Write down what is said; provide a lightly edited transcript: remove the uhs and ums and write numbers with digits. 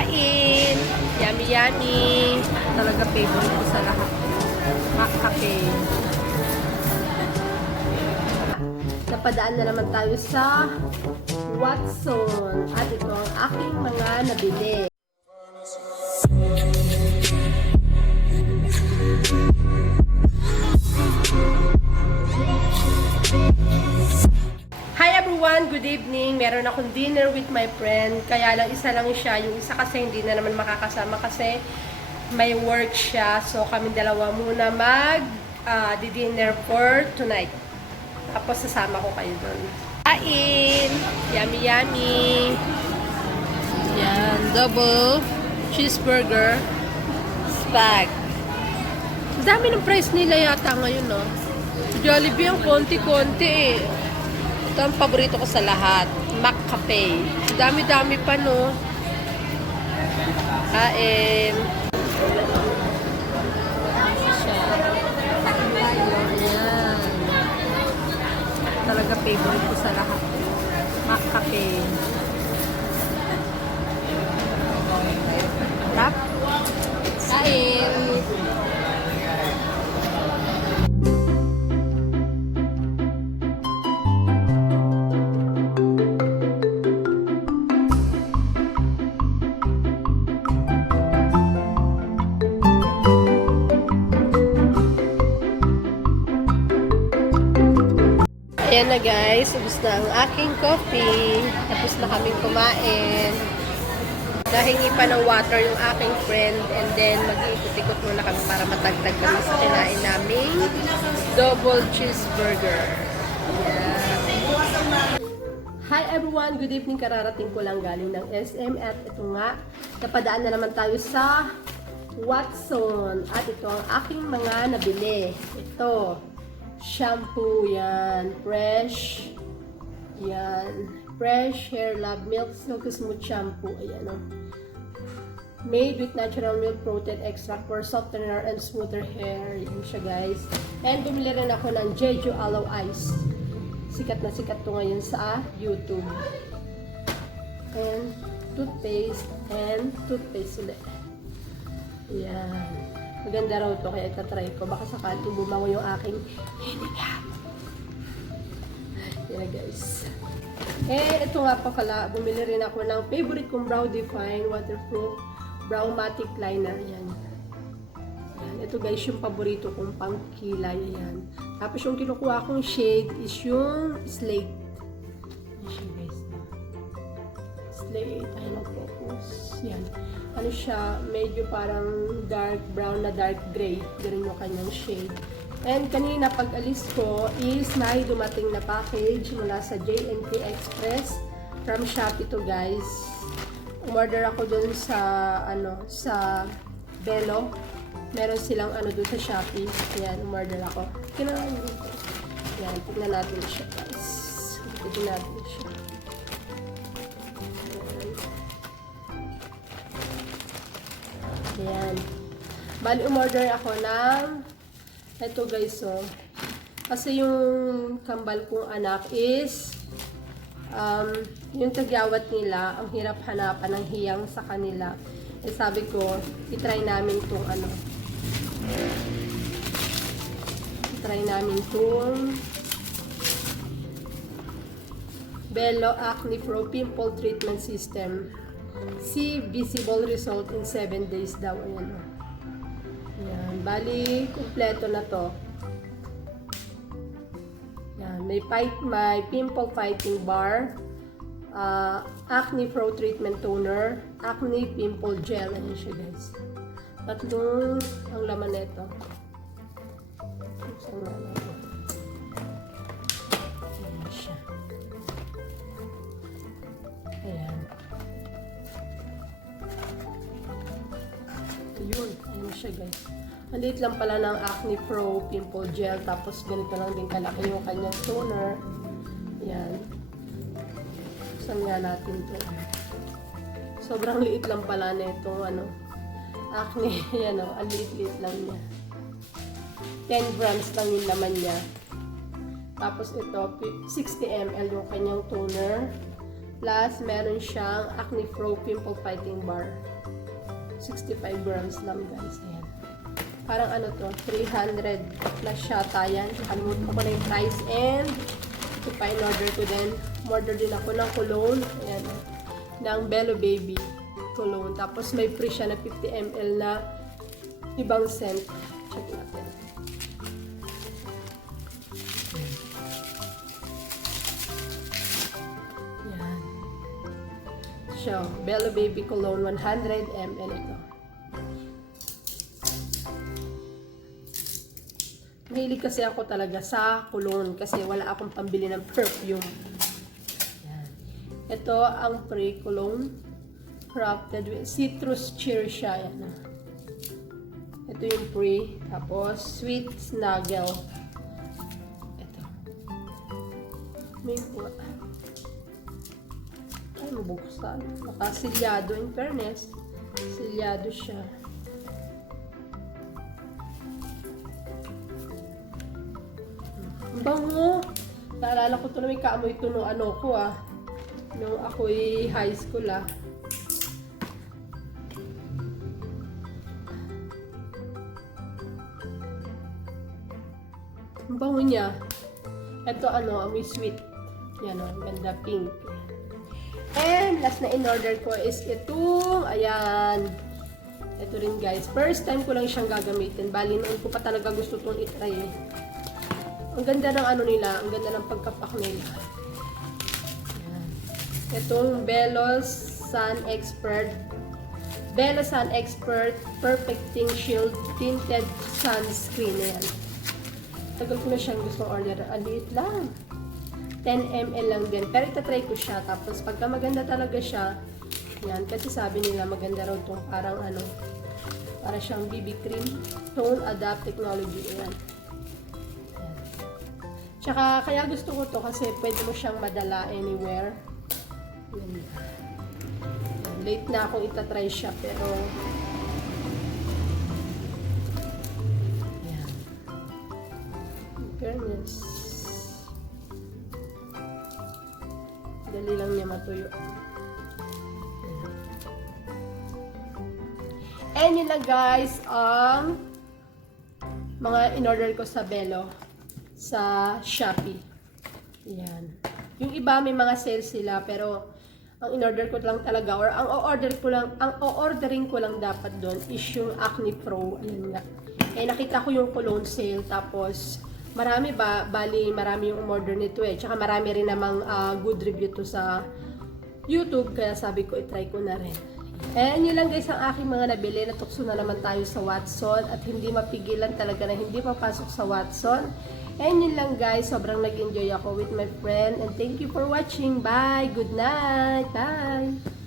Kain! Yummy, yummy! Talaga favorite ko sa lahat. Makakape. Napadaan na naman tayo sa Watson. At ito ang aking mga nabili. Hi everyone! Good evening! Meron akong dinner with my friend. Kaya lang isa lang siya. Yung isa kasi hindi na naman makakasama kasi may work siya. So kami dalawa muna mag-dinner for tonight. Tapos sasama ko kayo doon. Kain! Yummy yummy! Yan. Double cheeseburger spag. Ang dami ng price nila yata ngayon, no? Jollibee ang konti-konti eh. Ito ang paborito ko sa lahat. Mccafe. Dami-dami pa, no? Kain. Ayan. Talaga favorite ko sa lahat. Mccafe. Tap. Kain. Ayan na guys, ubos na ang aking coffee. Tapos na kaming kumain. Nahingi pa ng water yung aking friend. And then mag-iikot-ikot muna kami para matagtag kami sa kinain naming double cheeseburger. Ayan. Hi everyone! Good evening. Kararating ko lang galing ng SM. At ito nga, napadaan na naman tayo sa Watson. At ito ang aking mga nabili. Ito. Shampoo, yan. Fresh. Yan. Fresh Hair Love Milk Silky Smooth Shampoo. Ayan, o. Made with natural milk protein extract for softener and smoother hair. Yan siya, guys. And bumili rin ako ng Jeju Aloe Ice. Sikat na sikat to ngayon sa YouTube. And toothpaste. And toothpaste ulit. Yan. Maganda raw to, kaya itatry ko. Baka sakali bumango yung aking hininga. Yan guys. Eh, ito nga pa pala, bumili rin ako ng favorite kong Brow Define Waterproof Brow Matic Liner. Yan. Yan. Ito guys, yung paborito kong pangkilay. Yan. Tapos yung kinukuha kong shade is yung Slate. Yan siya guys. Slate. Ayan ang focus. Yan. Ano siya, medyo parang dark brown na dark gray. Ganun yung kanyang shade. And kanina pag alis ko is may dumating na package mula sa J&K Express from Shopee to guys. Umorder ako dun sa sa Belo. Meron silang dun sa Shopee. Ayan, umorder ako. Ayan, tignan natin siya guys. Tignan natin siya. Ayan. Bali, umorder ako ng ito guys, oh. Kasi yung kambal kong anak is yung tagyawat nila, ang hirap hanapan ng hiyang sa kanila. Eh sabi ko, itry namin itong itry namin itong Bello Acne Pro Pimple Treatment System. See visible result in 7 days daw. Ayan. Ayan. Bali, kumpleto na to. Ayan. May pimple fighting bar, acne pro treatment toner, acne pimple gel. Ayan siya guys. Tatlong ang laman nito. Isang laman. Ayan siya. Ayan. Yun, ayun siya guys. Ang liit lang pala ng Acne Pro Pimple Gel. Tapos ganito lang din kalaki yung kanyang toner. Yan. Saan nga natin to? Sobrang liit lang pala na itong acne. Yan o, ang liit-liit lang niya. 10 grams lang yung laman niya. Tapos ito, 60 ml yung kanyang toner. Plus, meron siyang Acne Pro Pimple Fighting Bar. 65 grams lang guys. Ayan. Parang ano to, 300 plus yata yan. Kalimutan ko na yung price. And, ito pa in-order ko din. Order din ako ng cologne. Ayan. Ng Bello Baby cologne. Tapos may free siya na 50 ml na ibang scent. Check natin. Yan. So, Bello Baby cologne 100 ml ito. Mahilig kasi ako talaga sa cologne kasi wala akong pambili ng perfume. Yan. Ito ang free cologne. Crafted with citrus cheer siya. Yan. Ito yung free. Tapos, sweet snuggle. Ito. May buwan. Ay, mabuksan. Nakasilyado in fairness. Silyado siya. Ang bango. Naalala ko ito na may kaamoy ito nung ano ko nung ako'y high school Ang bango niya. Ito amoy sweet. Yan ganda pink. And last na in-order ko is itong, ayan. Ito rin guys. First time ko lang siyang gagamitin. Bali noon ko pa talaga gusto itong itry Ang ganda ng nila. Ang ganda ng pagkapak nila. Ayan. Itong Bello Sun Expert Perfecting Shield Tinted Sunscreen. Ayan. Tagal ko na siyang gusto order. Aliit lang. 10 ml lang din. Pero itatry ko siya. Tapos pagka maganda talaga siya, yan. Kasi sabi nila maganda raw itong parang para siyang BB cream. Tone Adapt Technology. Ayan. Tsaka kaya gusto ko to kasi pwede mo siyang madala anywhere. Yan. Late na akong itatry siya pero fairness. Dali lang niya matuyo. And yun lang guys ang mga in-order ko sa Bello sa Shopee. Yan. Yung iba may mga sales sila pero ang in-order ko lang talaga or ang o-ordering ko lang dapat doon is yung Acne Pro. Ayan nga. Eh nakita ko yung cologne sale tapos marami marami yung umorder nito Tsaka marami rin namang good review to sa YouTube. Kaya sabi ko, itry ko na rin. And yun lang guys ang aking mga nabili. Natukso na naman tayo sa Watson. At hindi mapigilan talaga na hindi papasok sa Watson. And yun lang guys. Sobrang nag-enjoy ako with my friend. And thank you for watching. Bye! Good night! Bye!